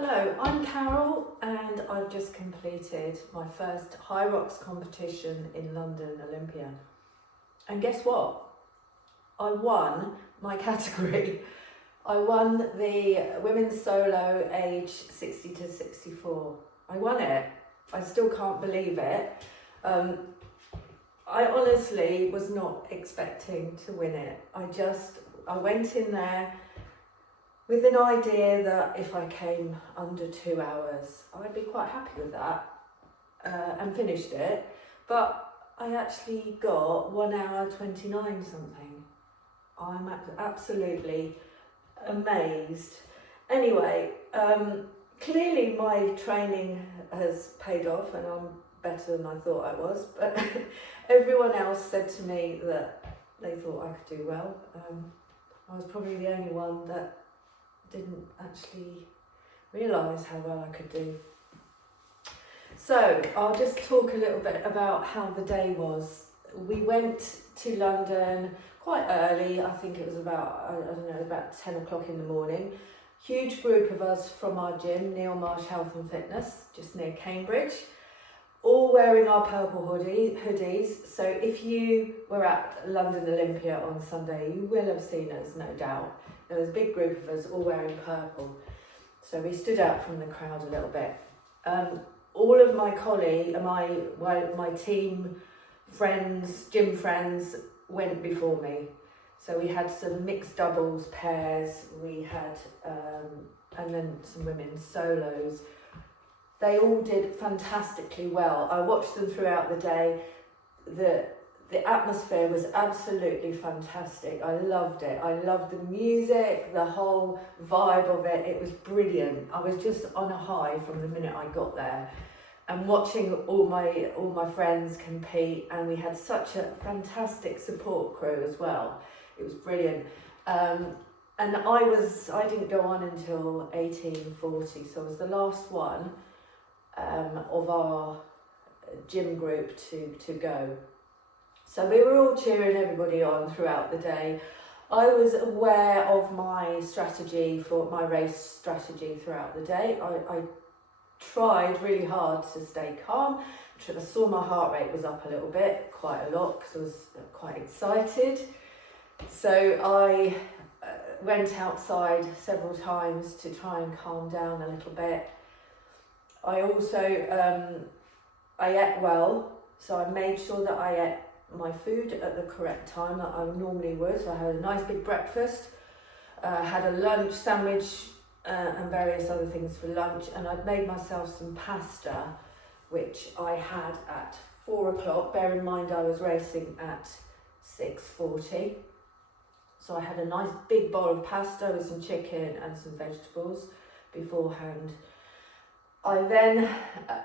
Hello, I'm Carol and I've just completed my first Hyrox competition in London, Olympia. And guess what? I won my category. I won the women's solo age 60 to 64. I won it. I still can't believe it. I honestly was not expecting to win it. I went in there with an idea that if I came under 2 hours, I'd be quite happy with that and finished it. But I actually got 1 hour 29 something. I'm absolutely amazed. Anyway, clearly my training has paid off and I'm better than I thought I was. But everyone else said to me that they thought I could do well. I was probably the only one that didn't actually realise how well I could do. So I'll just talk a little bit about how the day was. We went to London quite early. I think it was about 10 o'clock in the morning. Huge group of us from our gym, Neil Marsh Health and Fitness, just near Cambridge, all wearing our purple hoodies. So if you were at London Olympia on Sunday, you will have seen us, no doubt. There was a big group of us all wearing purple. So we stood out from the crowd a little bit. All of my colleagues, my team friends, gym friends, went before me. So we had some mixed doubles pairs, we had, and then some women's solos. They all did fantastically well. I watched them throughout the day. The atmosphere was absolutely fantastic. I loved it. I loved the music, the whole vibe of it. It was brilliant. I was just on a high from the minute I got there, and watching all my friends compete. And we had such a fantastic support crew as well. It was brilliant. And I didn't go on until 18:40, so I was the last one of our gym group to go. So we were all cheering everybody on throughout the day. I was aware of my strategy, for my race strategy throughout the day. I tried really hard to stay calm. I saw my heart rate was up a little bit, quite a lot, because I was quite excited. So I went outside several times to try and calm down a little bit. I also, I ate well, so I made sure that I ate my food at the correct time that I normally would. So I had a nice big breakfast, had a lunch sandwich and various other things for lunch, and I'd made myself some pasta, which I had at 4 o'clock. Bear in mind I was racing at 6:40. So I had a nice big bowl of pasta with some chicken and some vegetables beforehand. I then,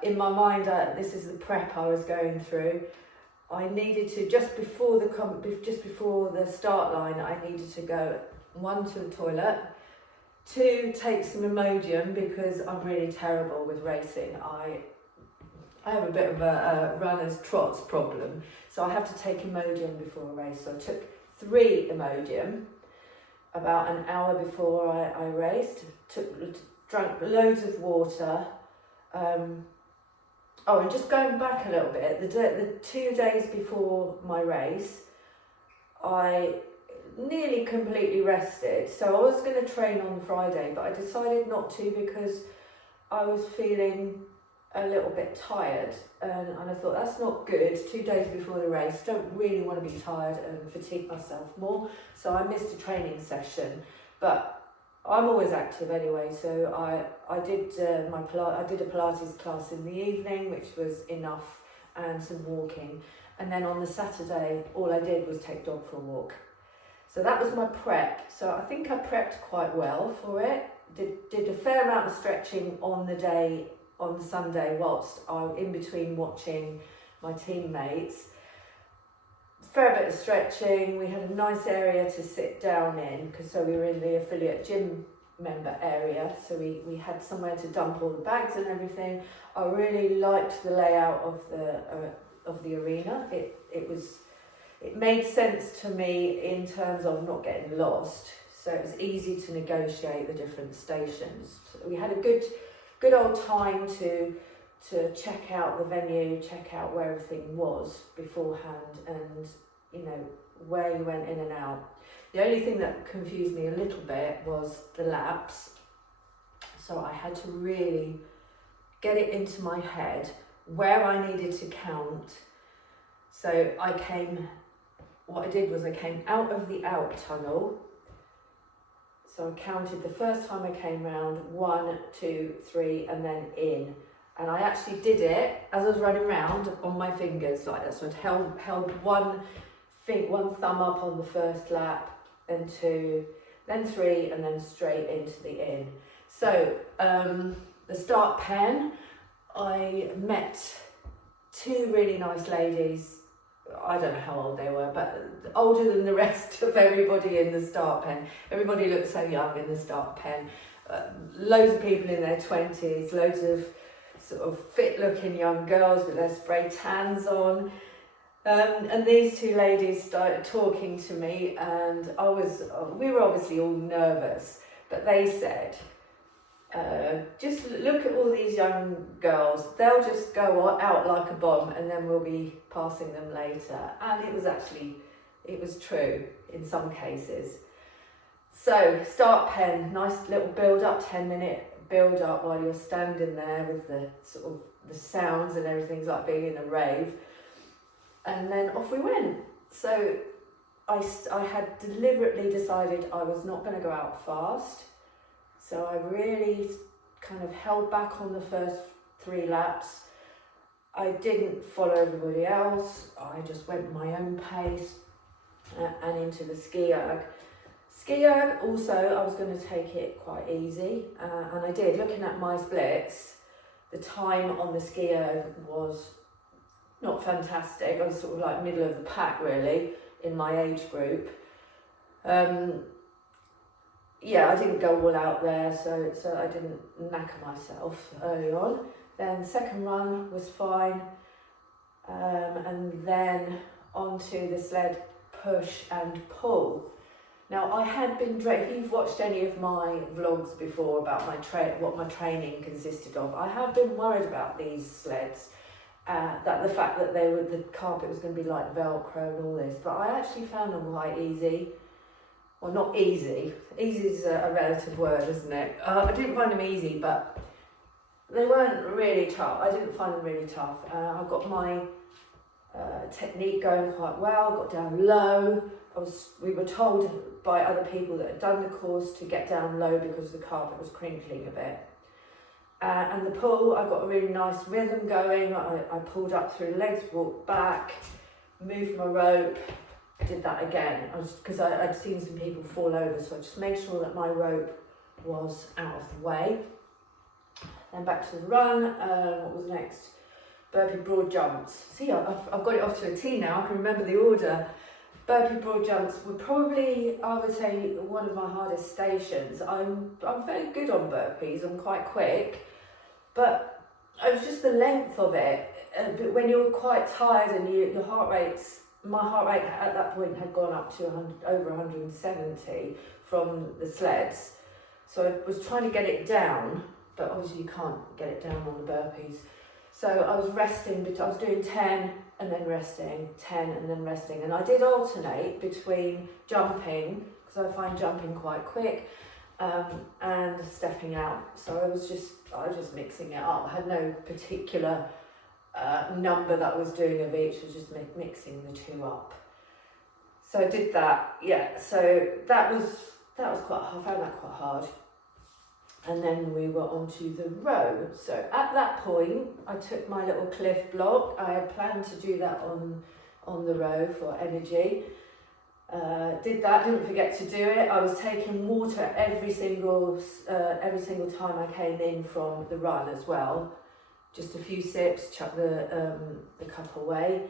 in my mind, this is the prep I was going through. I needed to, just before the start line, I needed to go, 1, to the toilet, 2, take some Imodium, because I'm really terrible with racing. I have a bit of a runner's trots problem, so I have to take Imodium before a race. So I took 3 Imodium about an hour before I raced, drank loads of water. And just going back a little bit, the 2 days before my race, I nearly completely rested. So I was going to train on Friday, but I decided not to because I was feeling a little bit tired. And I thought, that's not good. 2 days before the race, don't really want to be tired and fatigue myself more. So I missed a training session. But I'm always active anyway, so I did a Pilates class in the evening, which was enough, and some walking. And then on the Saturday, all I did was take dog for a walk. So that was my prep. So I think I prepped quite well for it. Did a fair amount of stretching on the day, on Sunday, whilst I was in between watching my teammates. Fair bit of stretching. We had a nice area to sit down in, because so we were in the affiliate gym member area, so we had somewhere to dump all the bags and everything. I really liked the layout of the arena. It made sense to me in terms of not getting lost. so it was easy to negotiate the different stations. So we had a good old time to check out the venue, check out where everything was beforehand, and you know where you went in and out. The only thing that confused me a little bit was the laps, so I had to really get it into my head where I needed to count. So what I did was I came out of the out tunnel. So I counted the first time I came round, 1, 2, 3, and then in. And I actually did it as I was running round on my fingers like that. So I'd held one thumb up on the first lap, then 2, then 3, and then straight into the in. So the start pen, I met 2 really nice ladies. I don't know how old they were, but older than the rest of everybody in the start pen. Everybody looked so young in the start pen. Loads of people in their 20s, loads of sort of fit looking young girls with their spray tans on. And these 2 ladies started talking to me, and we were obviously all nervous, but they said, just look at all these young girls, they'll just go out like a bomb and then we'll be passing them later. And it was true in some cases. So start pen, nice little build up, 10-minute build up while you're standing there with the sort of the sounds and everything's like being in a rave. And then off we went. So I had deliberately decided I was not going to go out fast. So I really kind of held back on the first 3 laps. I didn't follow everybody else. I just went my own pace and into the ski erg. Ski erg also, I was going to take it quite easy. And I did. Looking at my splits, the time on the ski erg was not fantastic. I was sort of like middle of the pack really in my age group. Yeah, I didn't go all out there, so I didn't knacker myself early on. Then second run was fine, and then onto the sled push and pull. Now I had been, if you've watched any of my vlogs before about what my training consisted of, I have been worried about these sleds, that the fact that the carpet was going to be like Velcro and all this, but I actually found them quite easy. Well, not easy. Easy is a relative word, isn't it? I didn't find them easy, but they weren't really tough. I didn't find them really tough. I got my technique going quite well. Got down low. We were told by other people that had done the course to get down low because the carpet was crinkling a bit. And the pull, I got a really nice rhythm going. I pulled up through legs, walked back, moved my rope. I did that again because I'd seen some people fall over, so I just made sure that my rope was out of the way. Then back to the run. What was next? Burpee broad jumps. See, I've got it off to a T now. I can remember the order. Burpee broad jumps were probably, I would say, one of my hardest stations. I'm very good on burpees. I'm quite quick, but it was just the length of it. But when you're quite tired and your heart rate's my heart rate at that point had gone up to over 170 from the sleds. So I was trying to get it down, but obviously you can't get it down on the burpees. So I was resting, I was doing 10 and then resting, 10 and then resting. And I did alternate between jumping, because I find jumping quite quick, and stepping out. So I was just mixing it up. I had no particular number that I was doing of each, was just mixing the 2 up. So I did that, yeah. So that was quite hard. I found that quite hard. And then we were onto the row. So at that point, I took my little cliff block. I had planned to do that on the row for energy. Did that, didn't forget to do it. I was taking water every single time I came in from the run as well. Just a few sips, chuck the cup away.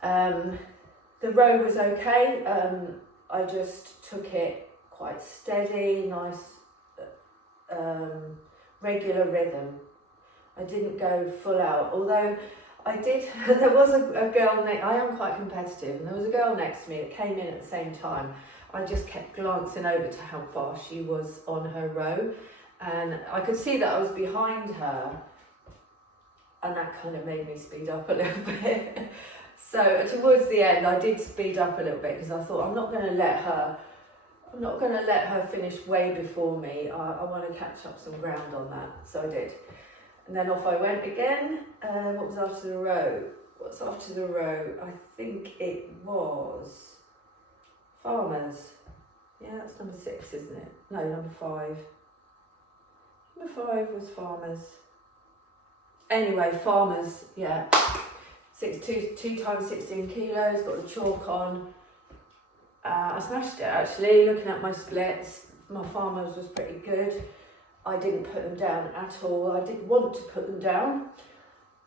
The row was okay. I just took it quite steady, nice, regular rhythm. I didn't go full out, although I did. There was a girl I am quite competitive, and there was a girl next to me that came in at the same time. I just kept glancing over to how far she was on her row, and I could see that I was behind her, and that kind of made me speed up a little bit. So towards the end, I did speed up a little bit because I thought I'm not going to let her finish way before me. I want to catch up some ground on that, so I did. And then off I went again. What was after the row? What's after the row? I think it was Farmers. Yeah, that's number 6, isn't it? No, number 5. Number 5 was Farmers. Anyway, Farmers, yeah. 2 times 16 kilos, got the chalk on. I smashed it actually, looking at my splits. My Farmers was pretty good. I didn't put them down at all. I did want to put them down.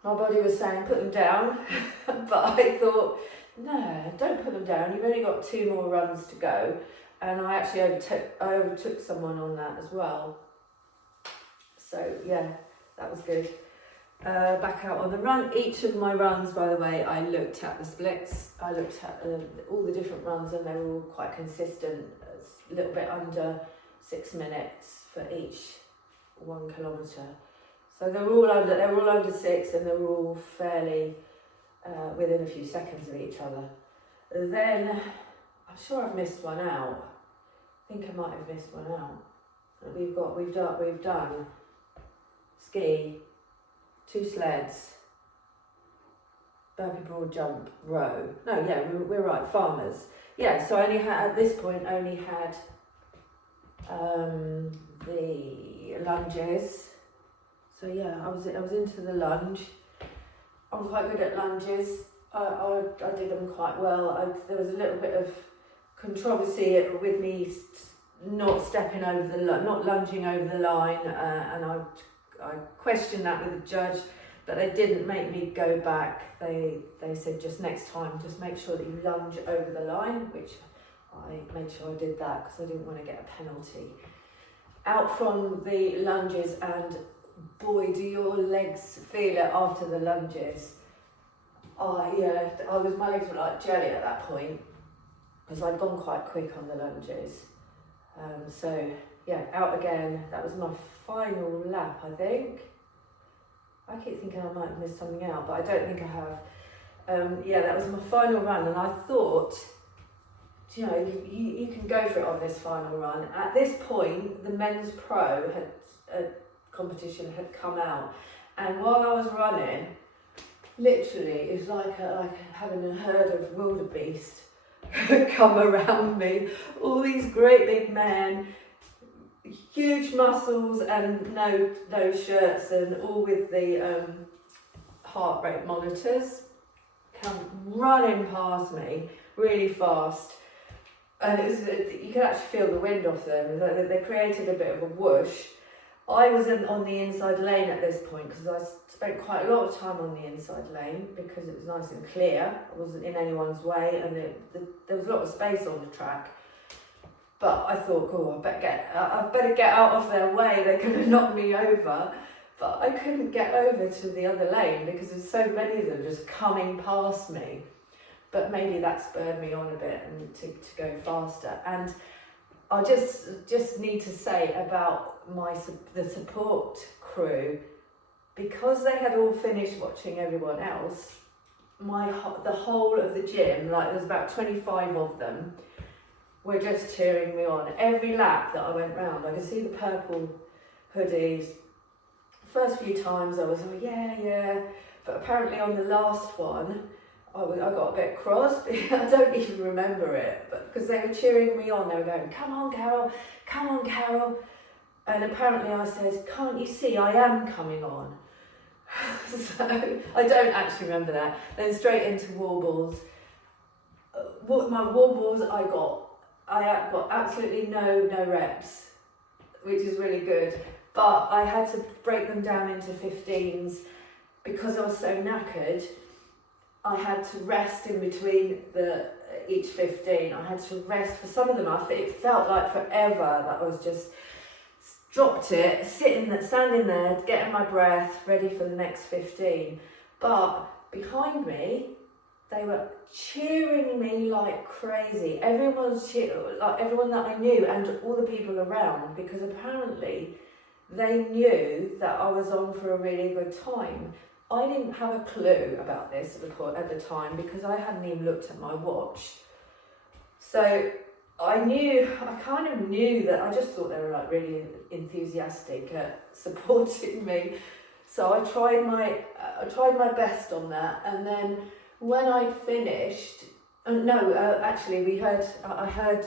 My body was saying put them down, but I thought, no, don't put them down. You've only got 2 more runs to go. And I actually overtook someone on that as well. So yeah, that was good. Back out on the run. Each of my runs, by the way, I looked at the splits. I looked at all the different runs, and they were all quite consistent. A little bit under 6 minutes for each 1 kilometre. So they were all under 6, and they were all fairly within a few seconds of each other. Then I'm sure I've missed one out. I think I might have missed one out. We've done ski, 2 sleds, burpee broad jump, row. No, yeah, we're right, Farmers. Yeah, so I only had, at this point, the lunges. So yeah, I was into the lunge. I'm quite good at lunges. I did them quite well. There was a little bit of controversy with me not lunging over the line, and I questioned that with the judge, but they didn't make me go back. They said just next time, just make sure that you lunge over the line, which I made sure I did that because I didn't want to get a penalty. Out from the lunges, and boy, do your legs feel it after the lunges. My legs were like jelly at that point because I'd gone quite quick on the lunges. So yeah, out again. That was my final lap, I think. I keep thinking I might have missed something out, but I don't think I have. Yeah, that was my final run, and I thought, you know, you can go for it on this final run. At this point, the men's pro competition had come out, and while I was running, literally, it was like having a herd of wildebeest come around me. All these great big men, huge muscles, and no shirts, and all with the heart rate monitors, come running past me really fast. And you could actually feel the wind off them. They created a bit of a whoosh. I was on the inside lane at this point because I spent quite a lot of time on the inside lane because it was nice and clear. I wasn't in anyone's way, and there was a lot of space on the track. But I thought, I better get out of their way. They're going to knock me over. But I couldn't get over to the other lane because there's so many of them just coming past me. But maybe that spurred me on a bit and to go faster. And I just need to say about the support crew, because they had all finished watching everyone else, the whole of the gym, like there's about 25 of them, were just cheering me on. Every lap that I went round, I could see the purple hoodies. First few times I was, yeah, but apparently on the last one, I got a bit cross. I don't even remember it, but because they were cheering me on, they were going, come on Carol, and apparently I said, can't you see I am coming on? So I don't actually remember that. Then straight into wall balls. My wall balls, I got absolutely no reps, which is really good, but I had to break them down into 15s because I was so knackered. I had to rest in between each 15. I had to rest for some of them. It felt like forever that I was just dropped it, standing there, getting my breath, ready for the next 15. But behind me, they were cheering me like crazy. Everyone's like everyone that I knew and all the people around, because apparently they knew that I was on for a really good time. I didn't have a clue about this at the time because I hadn't even looked at my watch. So I kind of knew that. I just thought they were like really enthusiastic at supporting me. So I tried my best on that, and then when I finished, actually I heard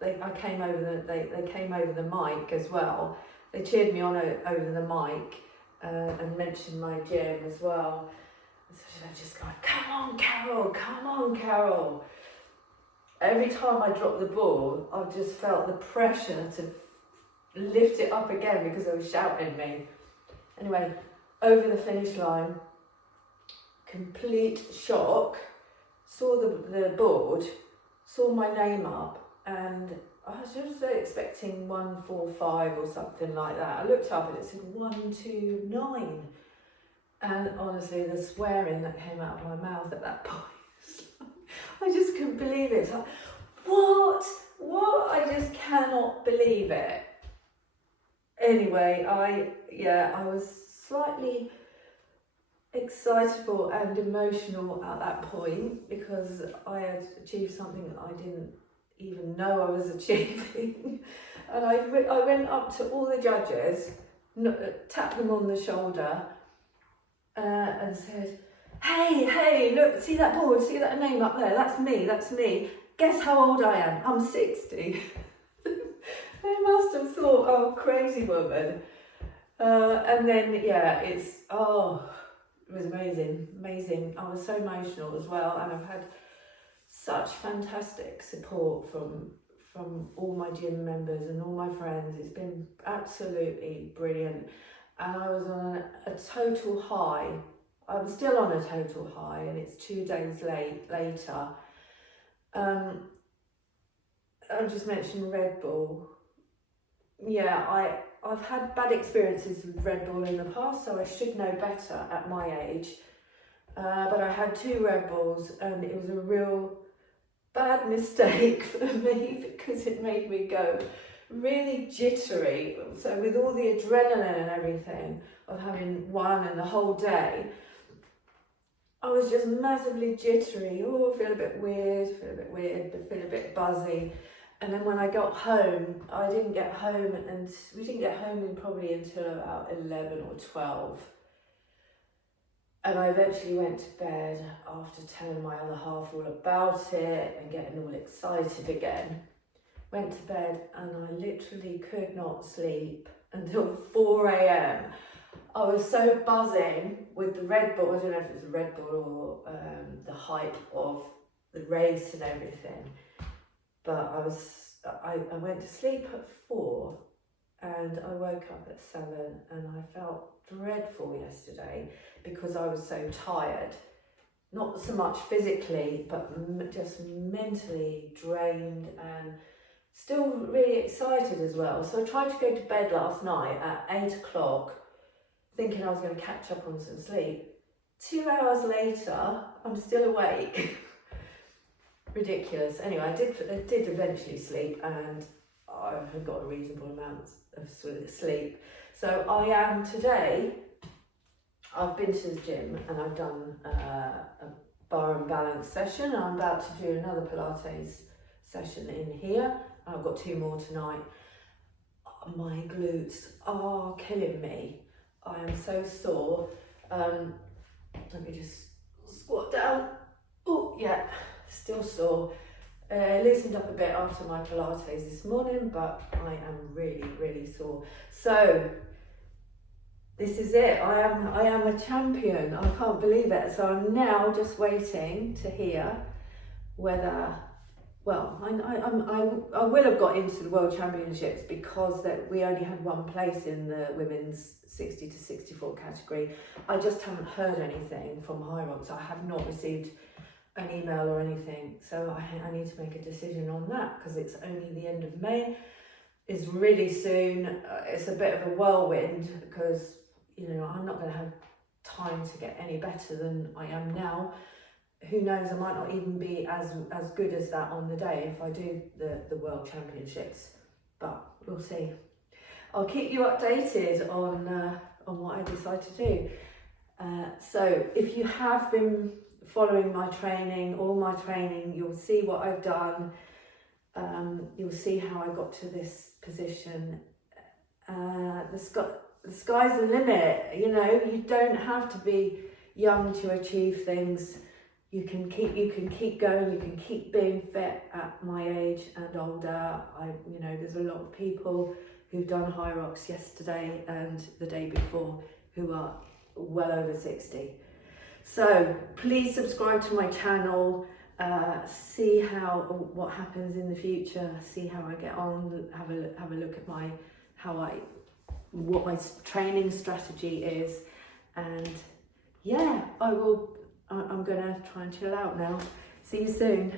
they came over the mic as well. They cheered me on over the mic and mentioned my gym as well. So they're just going, come on Carol. Every time I dropped the ball, I just felt the pressure to lift it up again because they were shouting at me. Anyway, over the finish line, complete shock, saw the board, saw my name up, and I was just expecting 145 or something like that. I looked up and it said 129. And honestly, the swearing that came out of my mouth at that point, I just couldn't believe it. It's like, what? I just cannot believe it. Anyway, I was slightly excitable and emotional at that point because I had achieved something that I didn't even know I was achieving. And I went up to all the judges, tapped them on the shoulder and said, hey, look, see that board, see that name up there, that's me. Guess how old I am? I'm 60. They must have thought, oh, crazy woman. And then, it was amazing. I was so emotional as well, and I've had such fantastic support from all my gym members and all my friends. It's been absolutely brilliant, and I was on a total high. I'm still on a total high, and it's 2 days later. I just mentioned Red Bull. Yeah, I've had bad experiences with Red Bull in the past, so I should know better at my age. But I had 2 Red Bulls, and it was a real bad mistake for me because it made me go really jittery. So with all the adrenaline and everything of having one and the whole day, I was just massively jittery. I feel a bit weird, but feel a bit buzzy. And then when I got home, we didn't get home probably until about 11 or 12. And I eventually went to bed after telling my other half all about it and getting all excited again. Went to bed and I literally could not sleep until 4 a.m. I was so buzzing with the Red Bull. I don't know if it was the Red Bull or the hype of the race and everything. But I went to sleep at 4 and I woke up at 7 and I felt dreadful yesterday because I was so tired. Not so much physically, but just mentally drained and still really excited as well. So I tried to go to bed last night at 8 o'clock, thinking I was going to catch up on some sleep. 2 hours later, I'm still awake. Ridiculous. Anyway, I did eventually sleep, and I had got a reasonable amount of sleep. So I am today, I've been to the gym and I've done a bar and balance session. I'm about to do another Pilates session in here. I've got 2 more tonight. My glutes are killing me. I am so sore. Let me just squat down. Oh, yeah, still sore. Loosened up a bit after my Pilates this morning, but I am really, really sore. So this is it. I am a champion. I can't believe it. So I'm now just waiting to hear whether. Well, I will have got into the World Championships because we only had 1 place in the women's 60 to 64 category. I just haven't heard anything from Hyrox. I have not received an email or anything. So I need to make a decision on that because it's only the end of May. It's really soon. It's a bit of a whirlwind because, I'm not going to have time to get any better than I am now. who knows, I might not even be as good as that on the day if I do the World Championships, but we'll see. I'll keep you updated on what I decide to do. So if you have been following my training, all my training, you'll see what I've done. You'll see how I got to this position. The sky's the limit. You know, you don't have to be young to achieve things. You can keep going. You can keep being fit at my age and older. You know, there's a lot of people who've done Hyrox yesterday and the day before who are well over 60. So please subscribe to my channel. See what happens in the future. See how I get on. Have a look at what my training strategy is, and yeah, I'm gonna try and chill out now. See you soon.